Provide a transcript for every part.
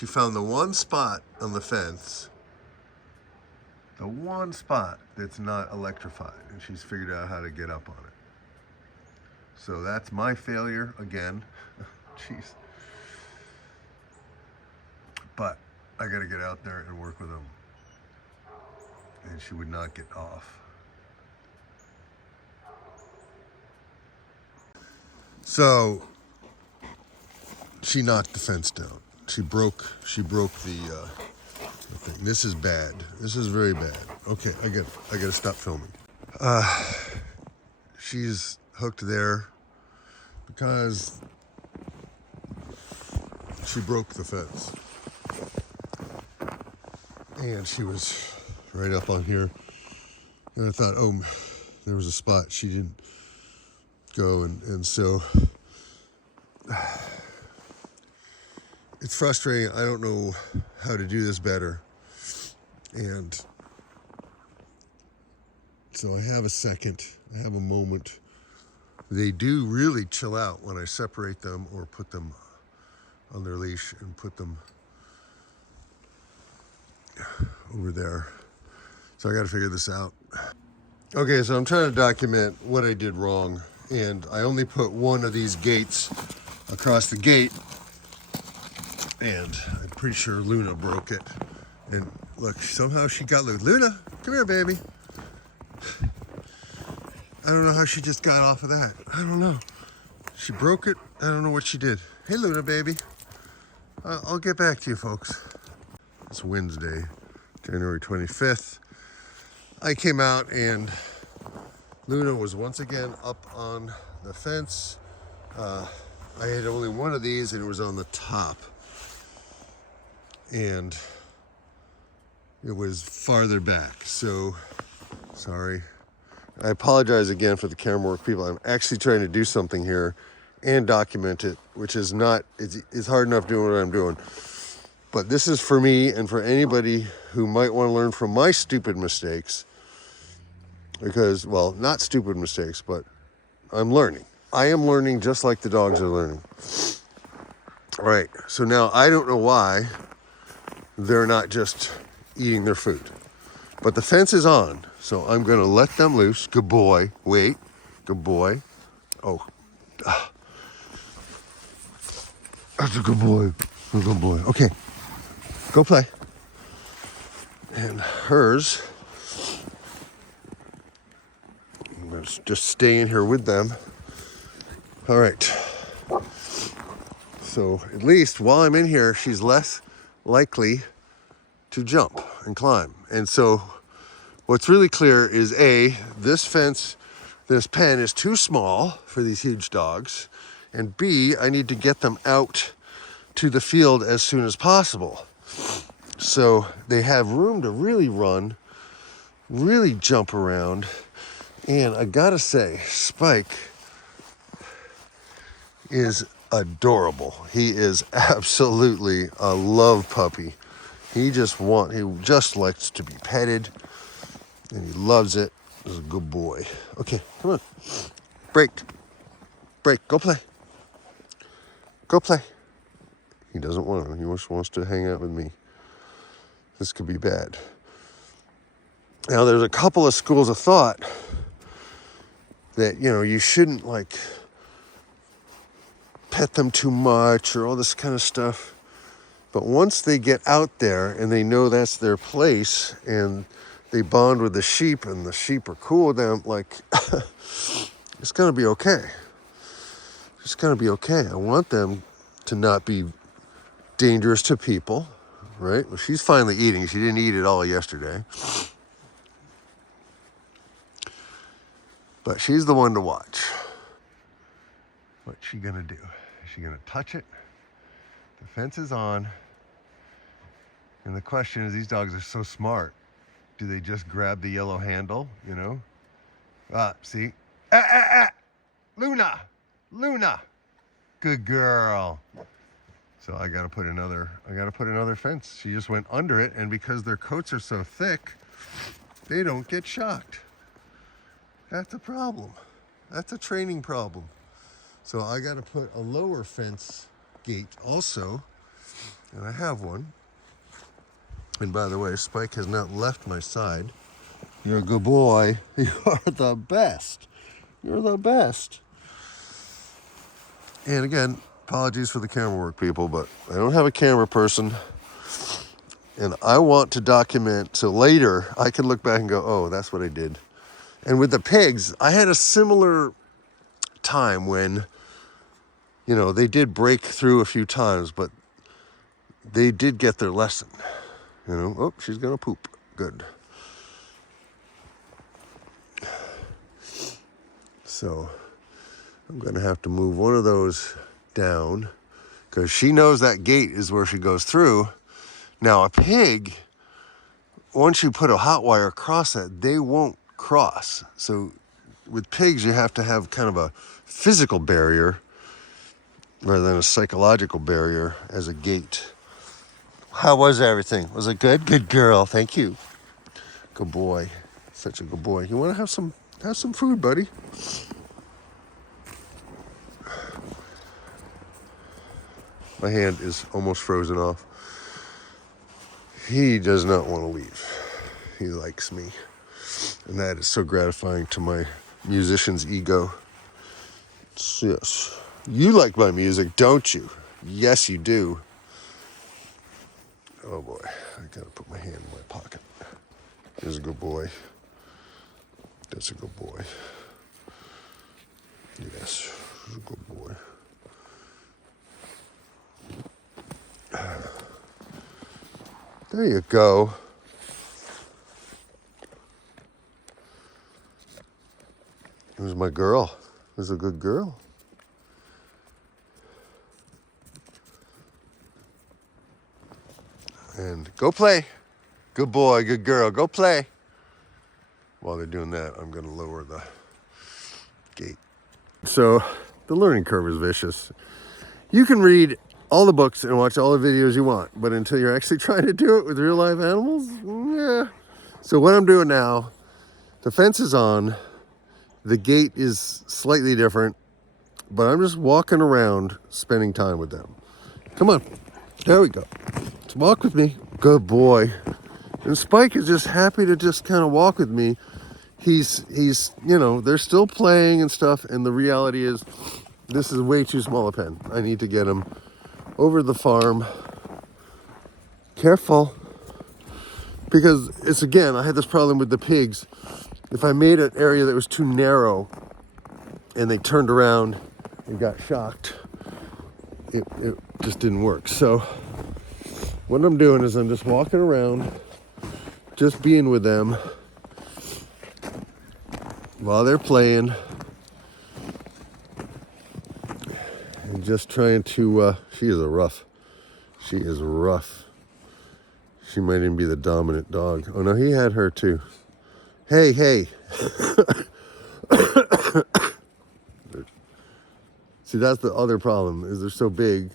She found the one spot on the fence, the one spot that's not electrified, and she's figured out how to get up on it. So that's my failure again. Jeez. But I gotta get out there and work with them. And she would not get off. So she knocked the fence down. She broke the thing. This is bad. This is very bad. Okay, I gotta stop filming. She's hooked there because she broke the fence. And she was right up on here. And I thought, oh, there was a spot she didn't go, and so it's frustrating. I don't know how to do this better. And so I have a second, I have a moment. They do really chill out when I separate them or put them on their leash and put them over there. So I got to figure this out. Okay, so I'm trying to document what I did wrong, and I only put one of these gates across the gate, and I'm pretty sure Luna broke it. And look, somehow she got loose. Luna, come here, baby. I don't know how she just got off of that. I don't know. She broke it. I don't know what she did. Hey, Luna, baby. I'll get back to you, folks. It's Wednesday, January 25th. I came out and Luna was once again up on the fence. I had only one of these and it was on the top. And it was farther back, so sorry. I apologize again for the camera work, people. I'm actually trying to do something here and document it, which is not, it's hard enough doing what I'm doing. But this is for me and for anybody who might want to learn from my stupid mistakes. Because, well, not stupid mistakes, but I'm learning. I am learning just like the dogs are learning. All right, so now I don't know why they're not just eating their food. But the fence is on, so I'm gonna let them loose. Good boy, wait, good boy. Oh, that's a good boy, a good boy. Okay, go play. And hers, I'm gonna just stay in here with them. All right, so at least while I'm in here, she's less likely to jump and climb. And so what's really clear is A, this fence, this pen is too small for these huge dogs. And B, I need to get them out to the field as soon as possible. So they have room to really run, really jump around. And I gotta say, Spike is adorable. He is absolutely a love puppy. He just likes to be petted, and he loves it. He's a good boy. Okay, come on. Break. Go play. Go play. He doesn't want to. He just wants to hang out with me. This could be bad. Now, there's a couple of schools of thought that, you shouldn't, pet them too much or all this kind of stuff. But once they get out there and they know that's their place and they bond with the sheep and the sheep are cool with them, it's going to be okay. It's going to be okay. I want them to not be dangerous to people, right? Well, she's finally eating. She didn't eat it all yesterday. But she's the one to watch. What's she going to do? Is she going to touch it? The fence is on. And the question is, these dogs are so smart. Do they just grab the yellow handle, See? Luna! Good girl. So I gotta put another fence. She just went under it, and because their coats are so thick, they don't get shocked. That's a problem. That's a training problem. So I gotta put a lower fence gate also, And I have one. And by the way, Spike has not left my side. You're a good boy. You are the best. You're the best. And again, apologies for the camera work, people, but I don't have a camera person. And I want to document so later I can look back and go, oh, that's what I did. And with the pigs, I had a similar time when, you know, they did break through a few times, but they did get their lesson. You know, oh, she's gonna poop. Good. So I'm gonna have to move one of those down because she knows that gate is where she goes through. Now a pig, once you put a hot wire across that, they won't cross. So with pigs, you have to have kind of a physical barrier rather than a psychological barrier as a gate. How was everything? Was it good? Good girl. Thank you. Good boy. Such a good boy. You want to have some food, buddy? My hand is almost frozen off. He does not want to leave. He likes me. And that is so gratifying to my musician's ego. Yes. You like my music, don't you? Yes, you do. Oh boy, I gotta put my hand in my pocket. There's a good boy. That's a good boy. Yes, he's a good boy. There you go. Who's my girl? Who's a good girl? And go play. Good boy, good girl. Go play. While they're doing that, I'm going to lower the gate. So the learning curve is vicious. You can read all the books and watch all the videos you want, but until you're actually trying to do it with real live animals, yeah. So what I'm doing now, the fence is on, the gate is slightly different, but I'm just walking around spending time with them. Come on, there we go. Let's walk with me. Good boy. And Spike is just happy to just kind of walk with me. He's, you know, they're still playing and stuff, and the reality is this is way too small a pen. I need to get him over the farm. Careful. Because it's, again, I had this problem with the pigs. If I made an area that was too narrow and they turned around and got shocked, it just didn't work. So what I'm doing is I'm just walking around, just being with them while they're playing, and just trying to, she is rough. She is rough. She might even be the dominant dog. Oh no, he had her too. Hey, hey. See, that's the other problem, is they're so big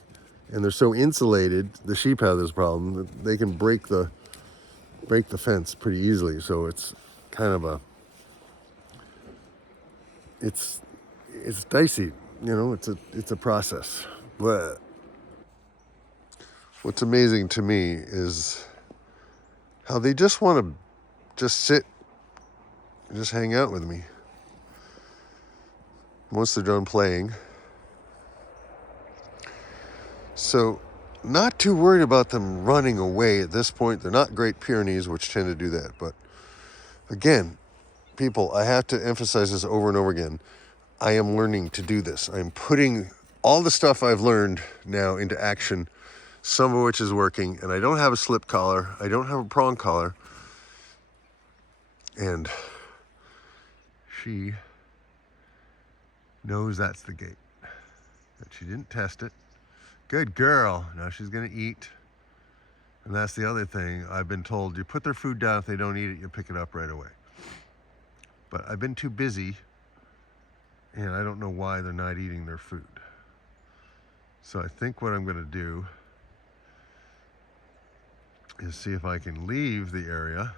and they're so insulated. The sheep have this problem that they can break the fence pretty easily. So it's kind of it's dicey, you know, it's a process. But what's amazing to me is how they just want to just sit and just hang out with me. Once they're done playing. So not too worried about them running away at this point. They're not Great Pyrenees, which tend to do that. But again, people, I have to emphasize this over and over again. I am learning to do this. I'm putting all the stuff I've learned now into action, some of which is working. And I don't have a slip collar. I don't have a prong collar. And she knows that's the gate. But she didn't test it. Good girl. Now she's going to eat. And that's the other thing. I've been told, you put their food down. If they don't eat it, you pick it up right away. But I've been too busy, and I don't know why they're not eating their food. So I think what I'm going to do is see if I can leave the area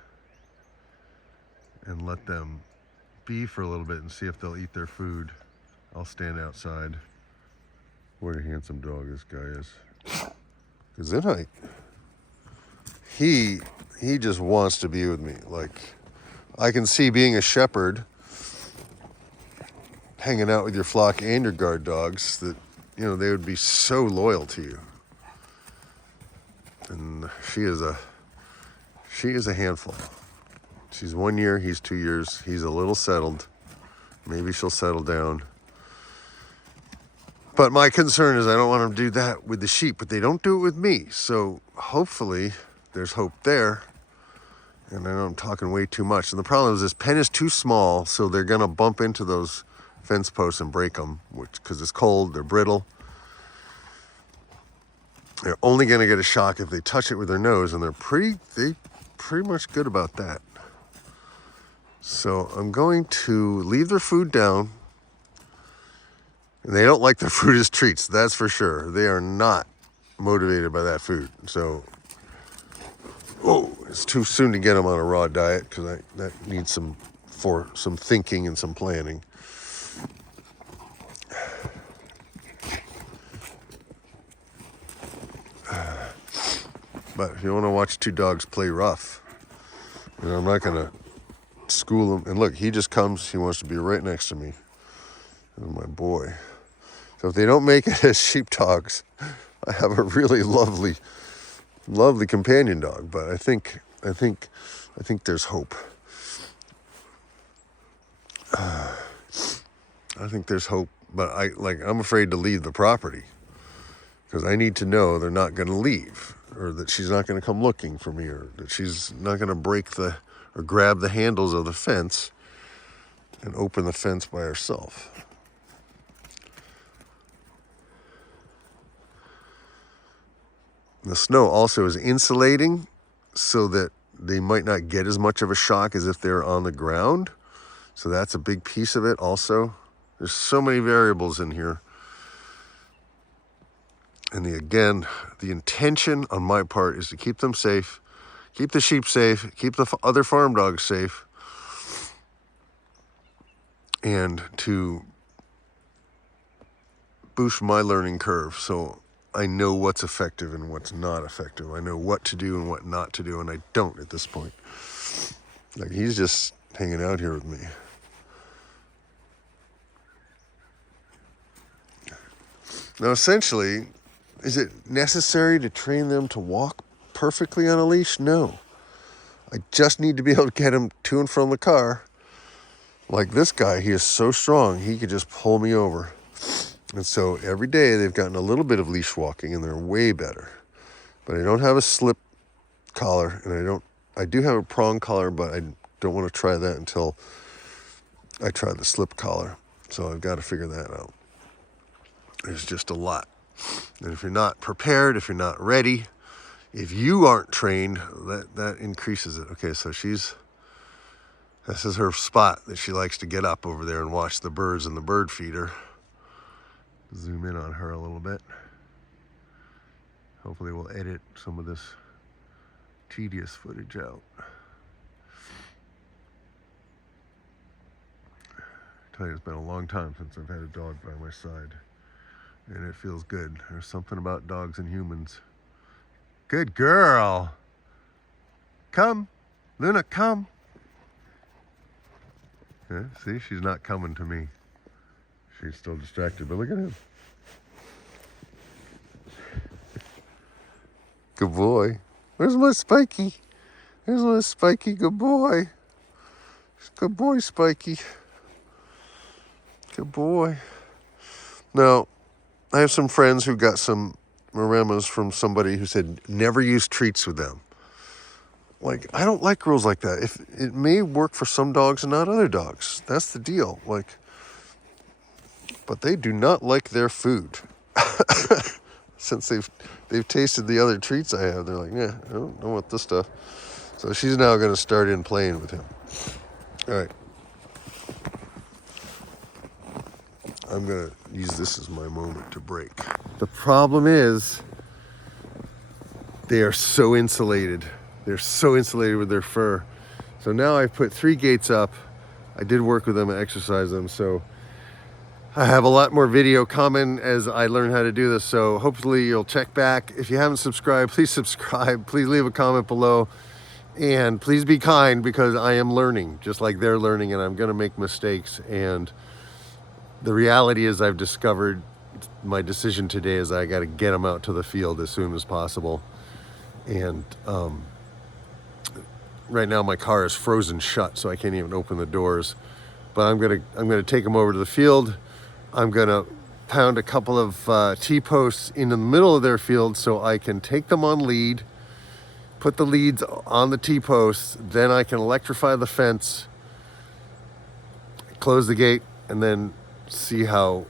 and let them be for a little bit and see if they'll eat their food. I'll stand outside. What a handsome dog this guy is. Gesundheit. He just wants to be with me. Like, I can see being a shepherd, hanging out with your flock and your guard dogs, that, you know, they would be so loyal to you. And she is a handful. She's 1 year, he's 2 years. He's a little settled. Maybe she'll settle down. But my concern is I don't want them to do that with the sheep, but they don't do it with me. So hopefully there's hope there. And I know I'm talking way too much. And the problem is this pen is too small, so they're going to bump into those fence posts and break them, because it's cold, they're brittle. They're only going to get a shock if they touch it with their nose, and they're pretty much good about that. So I'm going to leave their food down. And they don't like their food as treats, that's for sure. They are not motivated by that food. So, it's too soon to get them on a raw diet, because that needs some thinking and some planning. But if you want to watch two dogs play rough, you know, I'm not going to school them. And look, he just comes, he wants to be right next to me. Oh, my boy. So if they don't make it as sheepdogs, I have a really lovely companion dog. But I think there's hope. I think there's hope. But I'm afraid to leave the property, because I need to know they're not going to leave, or that she's not going to come looking for me, or that she's not going to or grab the handles of the fence and open the fence by herself. The snow also is insulating, so that they might not get as much of a shock as if they're on the ground. So that's a big piece of it also. There's so many variables in here. And the intention on my part is to keep them safe, keep the sheep safe, keep the other farm dogs safe, and to boost my learning curve, so I know what's effective and what's not effective. I know what to do and what not to do, and I don't at this point. Like, he's just hanging out here with me. Now, essentially, is it necessary to train them to walk perfectly on a leash? No. I just need to be able to get him to and from the car. Like this guy, he is so strong, he could just pull me over. And so every day they've gotten a little bit of leash walking, and they're way better. But I don't have a slip collar, and I do have a prong collar, but I don't want to try that until I try the slip collar. So I've got to figure that out. There's just a lot. And if you're not prepared, if you're not ready, if you aren't trained, that increases it. Okay, so this is her spot that she likes to get up over there and watch the birds in the bird feeder. Zoom in on her a little bit. Hopefully we'll edit some of this tedious footage out. I tell you, it's been a long time since I've had a dog by my side, and it feels good. There's something about dogs and humans. Good girl. Come, Luna, come. Yeah, see, she's not coming to me. She's still distracted, but look at him. Good boy. Where's my Spiky? There's my Spiky, good boy. Good boy, Spiky. Good boy. Now, I have some friends who got some Maremas from somebody who said never use treats with them. Like, I don't like rules like that. If it may work for some dogs and not other dogs. That's the deal. But they do not like their food. Since they've tasted the other treats I have, they're like, yeah, I don't want this stuff. So she's now going to start in playing with him. All right. I'm going to use this as my moment to break. The problem is they are so insulated. They're so insulated with their fur. So now I've put 3 gates up. I did work with them and exercise them. So I have a lot more video coming as I learn how to do this, so hopefully you'll check back. If you haven't subscribed, please subscribe. Please leave a comment below. And please be kind, because I am learning, just like they're learning, and I'm going to make mistakes. And the reality is I've discovered my decision today is I got to get them out to the field as soon as possible. And right now my car is frozen shut, so I can't even open the doors. But I'm gonna take them over to the field. I'm gonna pound a couple of T-posts in the middle of their field so I can take them on lead, put the leads on the T-posts, then I can electrify the fence, close the gate, and then see how,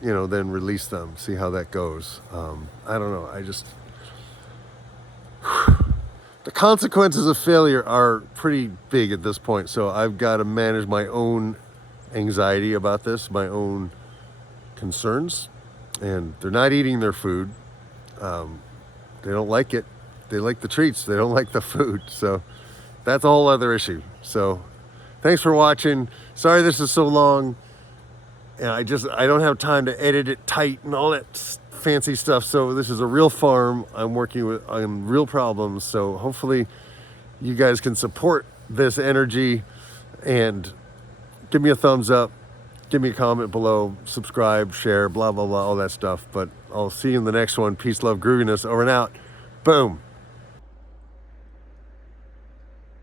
then release them, see how that goes. I don't know, the consequences of failure are pretty big at this point, so I've got to manage my own anxiety about this, my own concerns. And they're not eating their food. They don't like it. They like the treats, they don't like the food. So that's a whole other issue. So thanks for watching. Sorry this is so long. And I don't have time to edit it tight and all that fancy stuff. So this is a real farm. I'm working on real problems. So hopefully you guys can support this energy and give me a thumbs up, give me a comment below, subscribe, share, blah, blah, blah, all that stuff. But I'll see you in the next one. Peace, love, grooviness, over and out. Boom.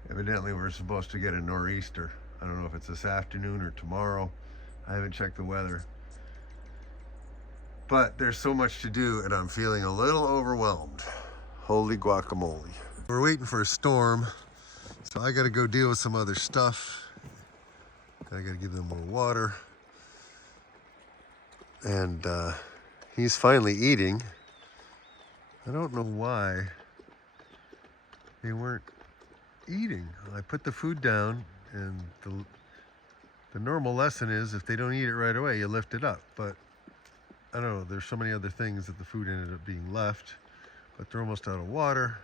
Evidently we're supposed to get a nor'easter. I don't know if it's this afternoon or tomorrow. I haven't checked the weather. But there's so much to do and I'm feeling a little overwhelmed. Holy guacamole. We're waiting for a storm, so I gotta go deal with some other stuff. I gotta give them more water. And he's finally eating. I don't know why they weren't eating. I put the food down, and the normal lesson is if they don't eat it right away, you lift it up. But I don't know, there's so many other things that the food ended up being left, but they're almost out of water.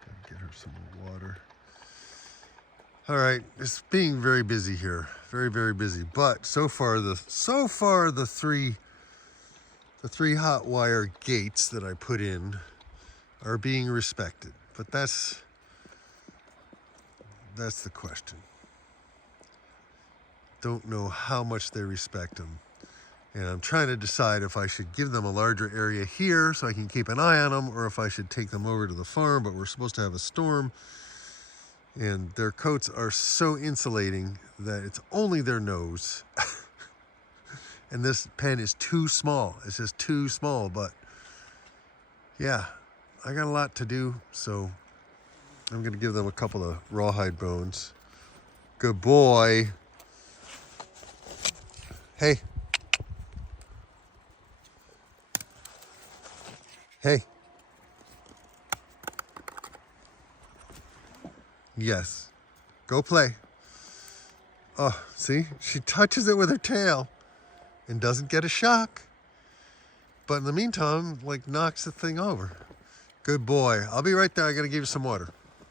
Gotta get her some more water. All right, it's being very busy here, very, very busy. But so far the three hot wire gates that I put in are being respected. But that's the question. Don't know how much they respect them. And I'm trying to decide if I should give them a larger area here so I can keep an eye on them, or if I should take them over to the farm, but we're supposed to have a storm. And their coats are so insulating that it's only their nose. And this pen is too small. It's just too small, but yeah, I got a lot to do, so I'm gonna give them a couple of rawhide bones. Good boy. Hey. Hey. Yes. Go play. Oh, see? She touches it with her tail and doesn't get a shock. But in the meantime, like, knocks the thing over. Good boy. I'll be right there. I gotta give you some water.